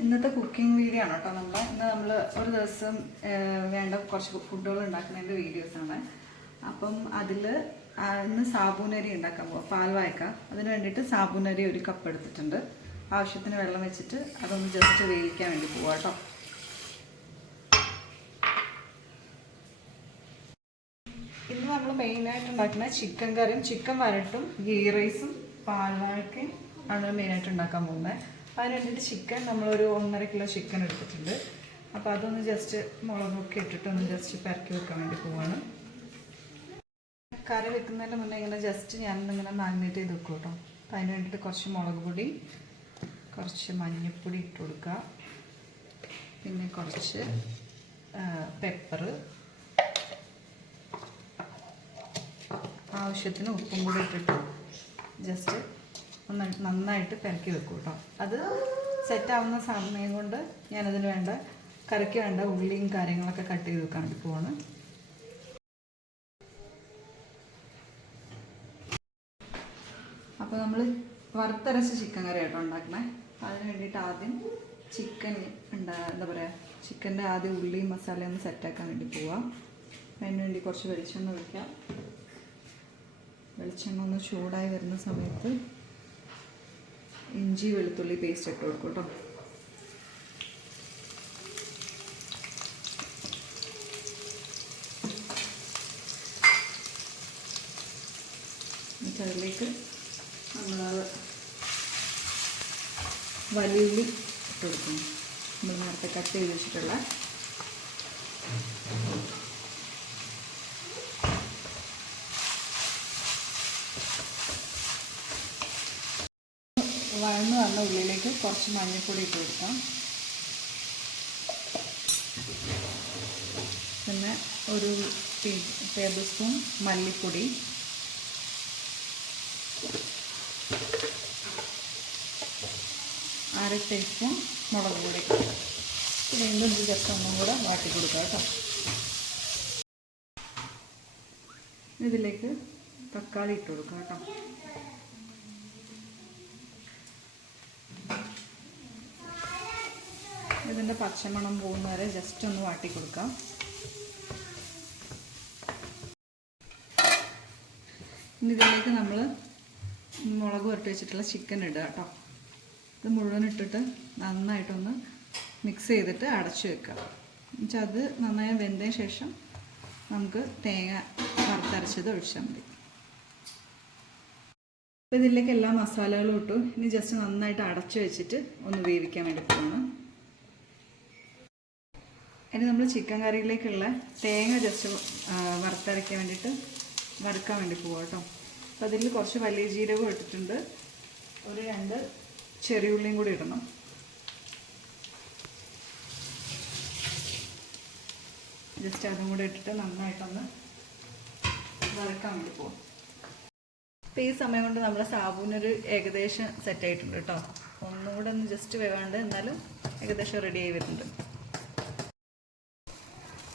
ഇന്നത്തെ cooking video ആണ് കേട്ടോ നമ്മൾ ഇന്ന് നമ്മൾ ഒരു ദിവസം വേണ്ട കുറച്ച് ഫുഡുകൾ ഉണ്ടാക്കുന്നതിന്റെ വീഡിയോസാണ് അപ്പം അതിൽ ഇന്ന് സാബൂനരി ഉണ്ടാക്കാൻ പോകാം പാൽ വായക്ക. അതിന് വേണ്ടിയിട്ട് സാബൂനരി ഒരു കപ്പ് എടുത്തിട്ടുണ്ട്. ആവശ്യത്തിന് വെള്ളം വെച്ചിട്ട് അതൊന്ന് ജസ്റ്റ് വേവിക്കാൻ വേണ്ടി പോവാം കേട്ടോ. ഇന്ന് നമ്മൾ മെയിനായിട്ട് ഉണ്ടാക്കുന്ന ചിക്കൻ കറിയും ചിക്കൻ വരട്ടും ഗീ റൈസും പാൽവാഴക്കയും ആണ് മെയിനായിട്ട് ഉണ്ടാക്കാൻ പോകുന്നത്. അതിന് വേണ്ടിയിട്ട് ചിക്കൻ നമ്മളൊരു ഒന്നര കിലോ ചിക്കൻ എടുത്തിട്ടുണ്ട്. അപ്പോൾ അതൊന്ന് ജസ്റ്റ് മുളകൊക്കെ ഇട്ടിട്ട് ഒന്ന് ജസ്റ്റ് പെരക്കി വെക്കാൻ വേണ്ടി പോവാണ്. കറി വെക്കുന്നതിന് മുന്നേ ഇങ്ങനെ ജസ്റ്റ് ഞാനിങ്ങനെ മാഗ്നേറ്റ് ചെയ്ത് വെക്കും കേട്ടോ. അപ്പം അതിന് വേണ്ടിയിട്ട് കുറച്ച് മുളക് പൊടി കുറച്ച് മഞ്ഞൾപ്പൊടി ഇട്ട് കൊടുക്കുക. പിന്നെ കുറച്ച് പെപ്പർ ആവശ്യത്തിന് ഉപ്പും കൂടി ഇട്ടിട്ട് ജസ്റ്റ് ഒന്ന് നന്നായിട്ട് പെരക്കി വെക്കും കേട്ടോ അത് സെറ്റാവുന്ന സമയം കൊണ്ട് ഞാനതിന് വേണ്ട കറിക്ക് വേണ്ട ഉള്ളിയും കാര്യങ്ങളൊക്കെ കട്ട് ചെയ്ത് വെക്കാൻ വേണ്ടി പോവാണ്. അപ്പോൾ നമ്മൾ വറുത്തരച്ച ചിക്കൻ കറി ആയിട്ട് ഉണ്ടാക്കണേ. അതിന് വേണ്ടിയിട്ട് ആദ്യം ചിക്കൻ ഉണ്ടാ എന്താ പറയുക ചിക്കന്റെ ആദ്യം ഉള്ളിയും മസാലയും ഒന്ന് സെറ്റാക്കാൻ വേണ്ടി പോവാം. അതിന് വേണ്ടി കുറച്ച് വെളിച്ചെണ്ണ ഒഴിക്കാം. വെളിച്ചെണ്ണ ഒന്ന് ചൂടായി വരുന്ന സമയത്ത് ഇഞ്ചി വെളുത്തുള്ളി പേസ്റ്റ് ഇട്ട് കൊടുക്കും കേട്ടോ അതിലേക്ക് നമ്മൾ വലിയുള്ളി ഇട്ട് കൊടുക്കും. നമ്മൾ നേരത്തെ കട്ട് ചെയ്ത് വെച്ചിട്ടുള്ള കുറച്ച് മഞ്ഞൾപ്പൊടി ഇട്ട് കൊടുക്കാം. പിന്നെ ഒരു ടേബിൾ സ്പൂൺ മല്ലിപ്പൊടി. അര ടീസ്പൂൺ മുളക് പൊടി. വീണ്ടും ഇത് ജസ്റ്റ് ഒന്നും കൂടെ വാട്ടി കൊടുക്കുക കേട്ടോ. ഇതിലേക്ക് തക്കാളി ഇട്ട് കൊടുക്കുക കേട്ടോ. ഇതിന്റെ പച്ചമണം പോകുന്ന വരെ ജസ്റ്റ് ഒന്ന് വാട്ടി കൊടുക്കാം. ഇനി ഇതിലേക്ക് നമ്മൾ മുളക് വരട്ടി വെച്ചിട്ടുള്ള ചിക്കൻ ഇടുക കേട്ടോ. ഇത് മുഴുവൻ ഇട്ടിട്ട് നന്നായിട്ടൊന്ന് മിക്സ് ചെയ്തിട്ട് അടച്ചു വെക്കുക. എന്നുവെച്ചാൽ അത് നന്നായി വെന്തതിന് ശേഷം നമുക്ക് തേങ്ങ വറുത്തരച്ചത് ഒഴിച്ചാൽ മതി. അപ്പോൾ ഇതിലേക്ക് എല്ലാ മസാലകളും ഇട്ടു. ഇനി ജസ്റ്റ് നന്നായിട്ട് അടച്ചു വെച്ചിട്ട് ഒന്ന് വേവിക്കാൻ വേണ്ടി പോകണം ഇനി നമ്മൾ ചിക്കൻ കറിയിലേക്കുള്ള തേങ്ങ ജസ്റ്റ് വറുത്തരയ്ക്കാൻ വേണ്ടിയിട്ട് വറുക്കാൻ വേണ്ടി പോകാം കേട്ടോ അപ്പോൾ അതിൽ കുറച്ച് വലിയ ജീരകം ഇട്ടിട്ടുണ്ട്. ഒരു രണ്ട് ചെറിയുള്ളിയും കൂടി ഇടണം. ജസ്റ്റ് അതും കൂടി ഇട്ടിട്ട് നന്നായിട്ടൊന്ന് വറുക്കാൻ വേണ്ടി പോകും അപ്പോൾ ഈ സമയം കൊണ്ട് നമ്മുടെ സാബൂനൊരു ഏകദേശം സെറ്റ് ആയിട്ടുണ്ട് കേട്ടോ ഒന്നും കൂടെ ഒന്ന് ജസ്റ്റ് വേവാണ്ട് എന്നാലും ഏകദേശം റെഡി ആയി വരുന്നുണ്ട്.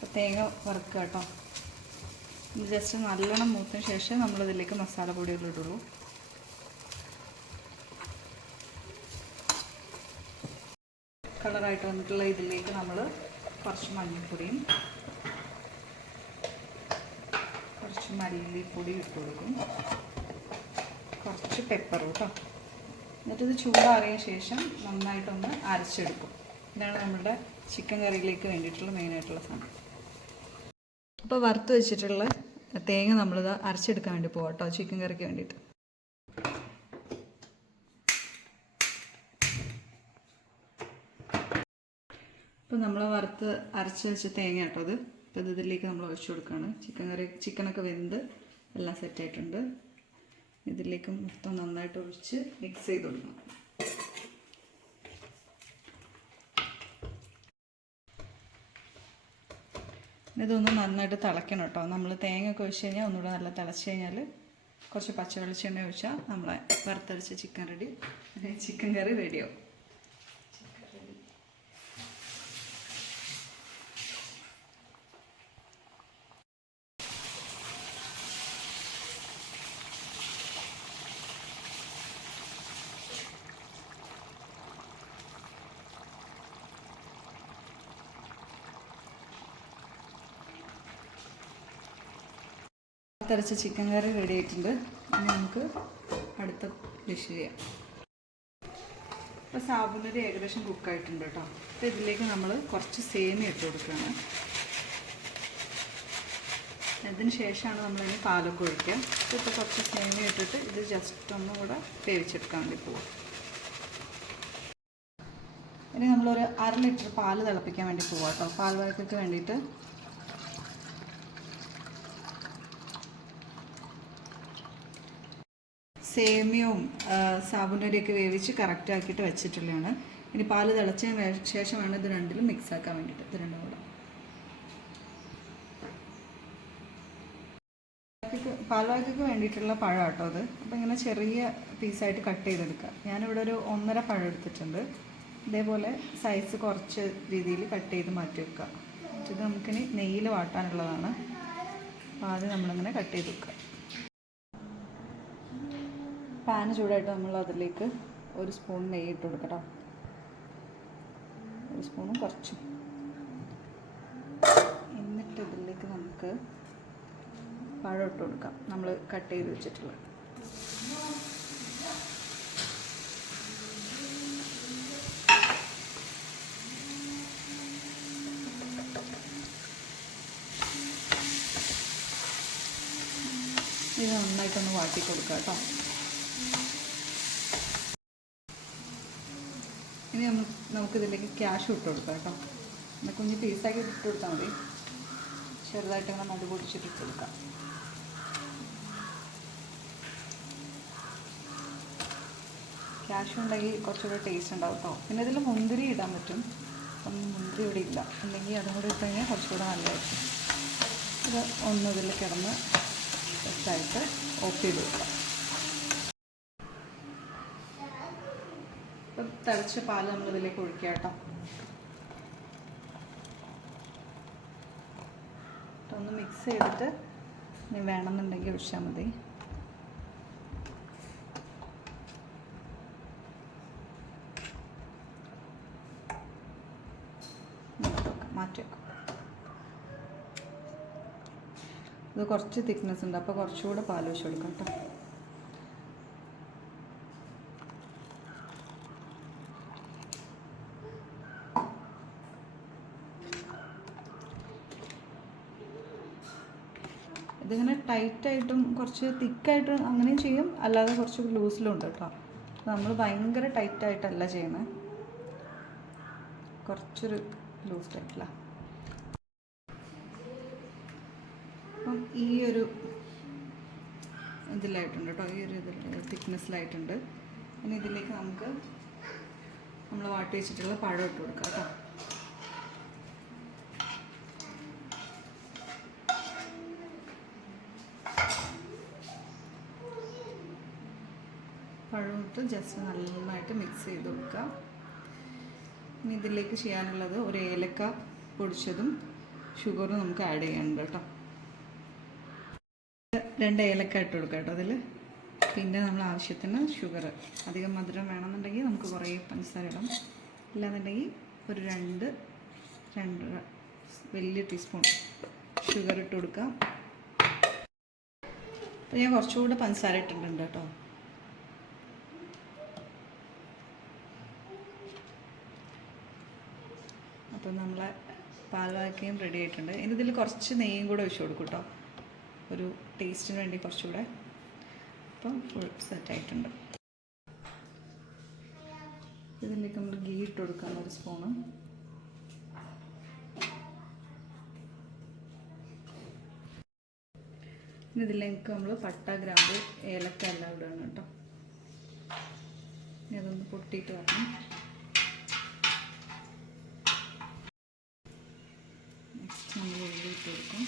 അപ്പോൾ തേങ്ങ വറുക്കുക കേട്ടോ. ഇത് ജസ്റ്റ് നല്ലോണം മൂത്തതിന് ശേഷം നമ്മളിതിലേക്ക് മസാല പൊടികൾ ഇടുള്ളൂ. കളറായിട്ട് വന്നിട്ടുള്ള ഇതിലേക്ക് നമ്മൾ കുറച്ച് മഞ്ഞൾപ്പൊടിയും കുറച്ച് മല്ലിപ്പൊടി ഇട്ട് കൊടുക്കും. കുറച്ച് പെപ്പർ കേട്ടോ. എന്നിട്ട് ഇത് ചൂടാറിയ ശേഷം നന്നായിട്ടൊന്ന് അരച്ചെടുക്കും. ഇതാണ് നമ്മുടെ ചിക്കൻ കറിയിലേക്ക് വേണ്ടിയിട്ടുള്ള മെയിനായിട്ടുള്ള സാധനം. അപ്പോൾ വറുത്ത് വെച്ചിട്ടുള്ള തേങ്ങ നമ്മളിത് അരച്ചെടുക്കാൻ വേണ്ടി പോകാം കേട്ടോ ചിക്കൻ കറിക്ക് വേണ്ടിയിട്ട് ഇപ്പോൾ നമ്മൾ വറുത്ത് അരച്ച് വെച്ച തേങ്ങ കേട്ടോ അത് ഇപ്പോൾ ഇത് ഇതിലേക്ക് നമ്മൾ ഒഴിച്ചു കൊടുക്കുകയാണ് ചിക്കൻ കറി ചിക്കനൊക്കെ വെന്ത് എല്ലാം സെറ്റായിട്ടുണ്ട് ഇതിലേക്ക് മൊത്തം നന്നായിട്ട് ഒഴിച്ച് മിക്സ് ചെയ്ത് കൊടുക്കണം. ഇതൊന്ന് നന്നായിട്ട് തിളയ്ക്കണം കേട്ടോ. നമ്മൾ തേങ്ങ ഒക്കെ ഒഴിച്ച് കഴിഞ്ഞാൽ ഒന്നുകൂടെ നല്ല തിളച്ച് കഴിഞ്ഞാൽ കുറച്ച് പച്ച വെളിച്ചെണ്ണ ഒഴിച്ചാൽ നമ്മളെ വറുത്തരച്ച ചിക്കൻ റെഡി ചിക്കൻ കറി റെഡിയാവും വറുത്തരച്ച ചിക്കൻ കറി റെഡി ആയിട്ടുണ്ട്. ഇനി നമുക്ക് അടുത്ത ഡിഷ് ചെയ്യാം. ഇപ്പോൾ സാബുനരി ഏകദേശം കുക്കായിട്ടുണ്ട് കേട്ടോ. അപ്പോൾ ഇതിലേക്ക് നമ്മൾ കുറച്ച് സേമി ഇട്ട് കൊടുക്കുകയാണ്. അതിന് ശേഷമാണ് നമ്മളിനി പാലൊക്കെ ഒഴിക്കുക. ഇപ്പോൾ കുറച്ച് സേമി ഇട്ടിട്ട് ഇത് ജസ്റ്റ് ഒന്നും കൂടെ വേവിച്ചെടുക്കാൻ വേണ്ടി പോകും ഇനി നമ്മളൊരു അര ലിറ്റർ പാൽ തിളപ്പിക്കാൻ വേണ്ടി പോവാം കേട്ടോ. പാൽ വഴക്കൊക്കെ വേണ്ടിയിട്ട് സേമിയവും സാബുനരിയൊക്കെ വേവിച്ച് കറക്റ്റ് ആക്കിയിട്ട് വെച്ചിട്ടുള്ളതാണ്. ഇനി പാൽ തിളച്ചതിന് ശേഷമാണ് ഇത് രണ്ടിലും മിക്സ് ആക്കാൻ വേണ്ടിയിട്ട്. ഇത് രണ്ടും കൂടെ. പാൽവാഴയ്ക്ക് വേണ്ടിയിട്ടുള്ള പഴം കേട്ടോ അത് അപ്പോൾ ഇങ്ങനെ ചെറിയ പീസായിട്ട് കട്ട് ചെയ്തെടുക്കുക ഞാനിവിടെ ഒരു ഒന്നര പഴം എടുത്തിട്ടുണ്ട്. ഇതേപോലെ സൈസ് കുറച്ച് രീതിയിൽ കട്ട് ചെയ്ത് മാറ്റി വെക്കുക ഇത് നമുക്കിനി നെയ്യിൽ വാട്ടാനുള്ളതാണ്. അപ്പോൾ ആദ്യം നമ്മളിങ്ങനെ കട്ട് ചെയ്ത് വെക്കുക പാന് ചൂടായിട്ട് നമ്മൾ അതിലേക്ക് ഒരു സ്പൂൺ നെയ്യ് ഇട്ട് കൊടുക്കട്ടോ. ഒരു സ്പൂണും കുറച്ചും. എന്നിട്ട് ഇതിലേക്ക് നമുക്ക് പഴം ഇട്ട് കൊടുക്കാം. നമ്മൾ കട്ട് ചെയ്ത് വെച്ചിട്ടുള്ളത്. ഇത് നന്നായിട്ടൊന്ന് വാട്ടി കൊടുക്കാം കേട്ടോ. ഇനി നമുക്കിതിലേക്ക് ക്യാഷ് ഇട്ട് കൊടുക്കാം കേട്ടോ. എന്നാൽ കുഞ്ഞ് പീസാക്കി ഇട്ട് കൊടുത്താൽ മതി. ചെറുതായിട്ട് ഇങ്ങനെ മതി പൊടിച്ചിട്ട് ഇട്ട് കൊടുക്കാം. ക്യാഷ് ഉണ്ടെങ്കിൽ കുറച്ചുകൂടെ ടേസ്റ്റ് ഉണ്ടാവും കേട്ടോ. പിന്നെ ഇതിൽ മുന്തിരി ഇടാൻ പറ്റും. അപ്പം മുന്തിരി ഇവിടെ ഇല്ല. ഉണ്ടെങ്കിൽ അതും കൂടി ഇട്ട് കഴിഞ്ഞാൽ കുറച്ചുകൂടെ നല്ലതായിരിക്കും. ഇത് ഒന്ന് കിടന്ന് സെറ്റായിട്ട് ഓഫ് ചെയ്ത് വെക്കാം ഇപ്പം പാൽ നമ്മൾ ഇതിലേക്ക് ഒഴിക്കുക കേട്ടോ. ഒന്ന് മിക്സ് ചെയ്തിട്ട് ഇനി വേണമെന്നുണ്ടെങ്കിൽ ഒഴിച്ചാൽ മതി. മാറ്റി ഇത് കുറച്ച് തിക്നെസ് ഉണ്ട് അപ്പോൾ കുറച്ചുകൂടെ പാൽ ഒഴിച്ച് കൊടുക്കാം കേട്ടോ. ടൈറ്റായിട്ടും കുറച്ച് തിക്കായിട്ടും അങ്ങനെയും ചെയ്യും. അല്ലാതെ കുറച്ച് ലൂസിലും ഉണ്ട് കേട്ടോ. നമ്മൾ ഭയങ്കര ടൈറ്റായിട്ടല്ല ചെയ്യുന്നത് കുറച്ചൊരു ലൂസ് ടൈറ്റിലാണ് അപ്പം ഈ ഒരു ഇതിലായിട്ടുണ്ട് കേട്ടോ. ഈ ഒരു ഇതിൽ തിക്നെസ്സിലായിട്ടുണ്ട്. ഇനി ഇതിലേക്ക് നമുക്ക് നമ്മൾ വാട്ടി വെച്ചിട്ടുള്ള പഴം ഇട്ട് കൊടുക്കാം കേട്ടോ. ജസ്റ്റ് നന്നായിട്ട് മിക്സ് ചെയ്ത് കൊടുക്കുക ഇനി ഇതിലേക്ക് ചെയ്യാനുള്ളത് ഒരു ഏലക്ക പൊടിച്ചതും ഷുഗറും നമുക്ക് ആഡ് ചെയ്യാനുണ്ട് കേട്ടോ. രണ്ട് ഏലക്ക ഇട്ട് കൊടുക്കാം കേട്ടോ അതിൽ പിന്നെ നമ്മൾ ആവശ്യത്തിന് ഷുഗർ അധികം മധുരം വേണമെന്നുണ്ടെങ്കിൽ നമുക്ക് കുറേ പഞ്ചസാര ഇടാം. ഇല്ലാന്നുണ്ടെങ്കിൽ ഒരു രണ്ട് രണ്ട് വലിയ ടീസ്പൂൺ ഷുഗർ ഇട്ട് കൊടുക്കാം. അപ്പോൾ ഞാൻ കുറച്ചുകൂടെ പഞ്ചസാര ഇട്ടിട്ടുണ്ട് കേട്ടോ. അപ്പോൾ നമ്മളെ പാൽവാക്കയും റെഡി ആയിട്ടുണ്ട്. ഇനി ഇതിൽ കുറച്ച് നെയ്യും കൂടെ ഒഴിച്ച് കൊടുക്കും കേട്ടോ ഒരു ടേസ്റ്റിന് വേണ്ടി കുറച്ചുകൂടെ. അപ്പം ഫുൾ സെറ്റ് ആയിട്ടുണ്ട്. ഇതിലേക്ക് നമ്മൾ ഗീ ഇട്ട് കൊടുക്കാം ഒരു സ്പൂണ് ഇനി ഇതിലേക്ക് നമ്മൾ പട്ട ഗ്രാമ്പ് ഏലക്ക എല്ലാം ഇടുകയാണ് കേട്ടോ. ഇനി അതൊന്ന് പൊട്ടിയിട്ട് വരണം നെക്സ്റ്റ് നമ്മൾ ഉള്ളി ഇട്ട് കൊടുക്കും.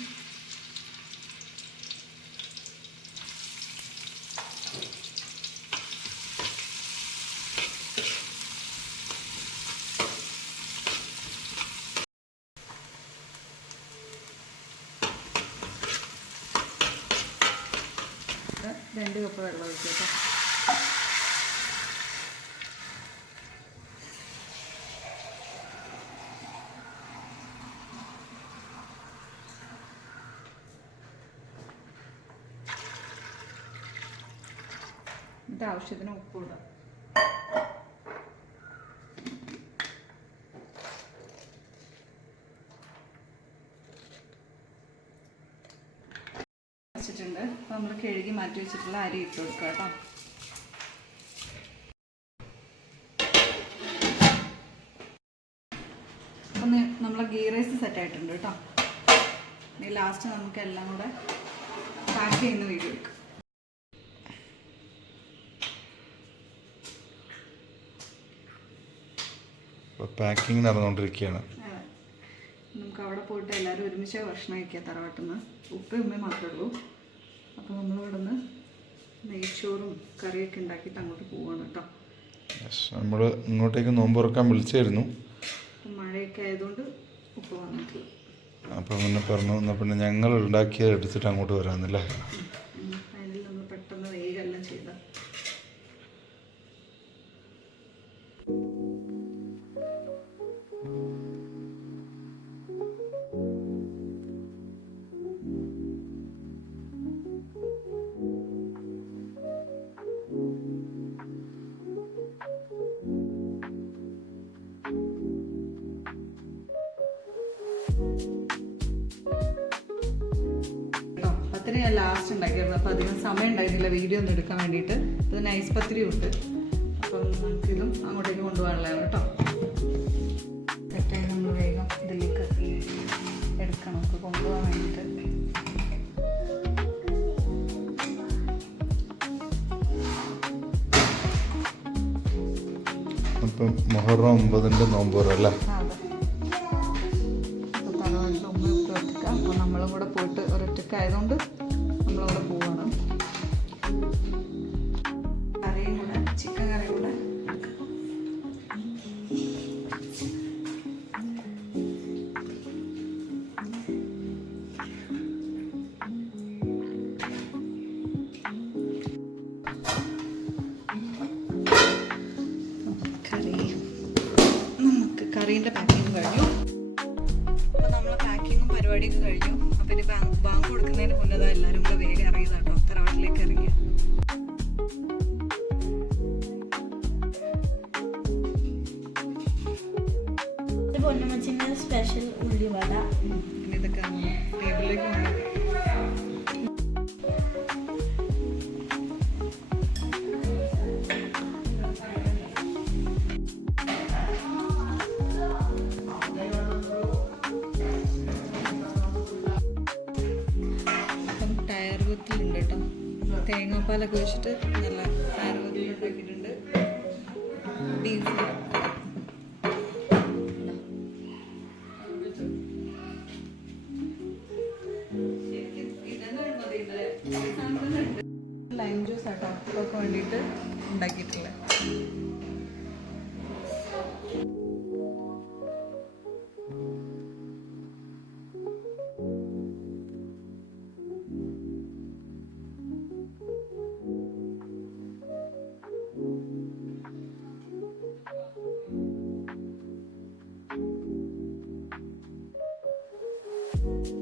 രണ്ട് കപ്പ് വെള്ളം ഒഴിക്കുക ആവശ്യത്തിന് ഉപ്പ് വെച്ചിട്ടുണ്ട്. അപ്പോൾ നമ്മൾ കഴുകി മാറ്റി വെച്ചിട്ടുള്ള അരി ഇട്ട് കൊടുക്കുക കേട്ടോ. അപ്പം നമ്മളെ ഗീ റൈസ് സെറ്റ് ആയിട്ടുണ്ട് കേട്ടോ. ഇനി ലാസ്റ്റ് നമുക്ക് എല്ലാം കൂടെ പാക്ക് ചെയ്യുന്ന വീഡിയോ എടുക്കാം. പാക്കിങ് നടന്നുകൊണ്ടിരിക്കുകയാണ് നമുക്ക് അവിടെ പോയിട്ട് എല്ലാവരും ഒരുമിച്ച് ഭക്ഷണം കഴിക്കുക തറവാട്ടിൽ നിന്ന് ഉപ്പ ഉമ്മ മാത്രമേ ഉള്ളൂ. അപ്പോൾ നമ്മളിവിടെ നിന്ന് നെയ്ച്ചോറും കറിയൊക്കെ ഉണ്ടാക്കിയിട്ട് അങ്ങോട്ട് പോവാണ് കേട്ടോ. നമ്മൾ ഇങ്ങോട്ടേക്ക് നോമ്പ് തുറക്കാൻ വിളിച്ചായിരുന്നു മഴയൊക്കെ ആയതുകൊണ്ട് ഉപ്പ് വന്നിട്ടില്ല. അപ്പം പിന്നെ പറഞ്ഞു എന്നാൽ പിന്നെ ഞങ്ങൾ ഉണ്ടാക്കിയത് എടുത്തിട്ട് അങ്ങോട്ട് വരാമെന്നല്ലേ? ഞാൻ ലാസ്റ്റ് ഉണ്ടാക്കിയിരുന്നു അപ്പോൾ അധികം സമയം ഉണ്ടായിരുന്നില്ല. വീഡിയോ ഒന്നും എടുക്കാൻ വേണ്ടിയിട്ട്. ഇത് നൈസ് പത്തിരി ഉണ്ട് അപ്പം നമുക്കിതും അങ്ങോട്ടേക്ക് കൊണ്ടുപോകാനുള്ളതാണ് കേട്ടോ. നമ്മൾ വേഗം ഇതിലേക്ക് എടുക്കണം. നമുക്ക് കൊണ്ടുപോകാൻ വേണ്ടിയിട്ട്. അപ്പം മൊഹറം ഒമ്പതിന്റെ നോമ്പ് അല്ലേ? നമ്മളും കൂടെ പോയിട്ട് ഒരൊറ്റക്ക് ആയതുകൊണ്ട് നമ്മളിവിടെ പോവാണ് പരിപാടിയൊക്കെ കഴിഞ്ഞു. അപ്പം ഇനി ബാങ്ക് ബാങ്ക് കൊടുക്കുന്നതിന് മുന്നേ എല്ലാവരും കൂടെ വേഗം ഇറങ്ങിയതാട്ടോ തേങ്ങാപ്പാലൊക്കെ വെച്ചിട്ട് നല്ല ആരോഗ്യമുണ്ടാക്കിയിട്ടുണ്ട് ബീഫ് ലൈം ജ്യൂസ് ആട്ടോ. അപ്പോൾ വേണ്ടിയിട്ട് ഉണ്ടാക്കിയിട്ടുള്ളത്. you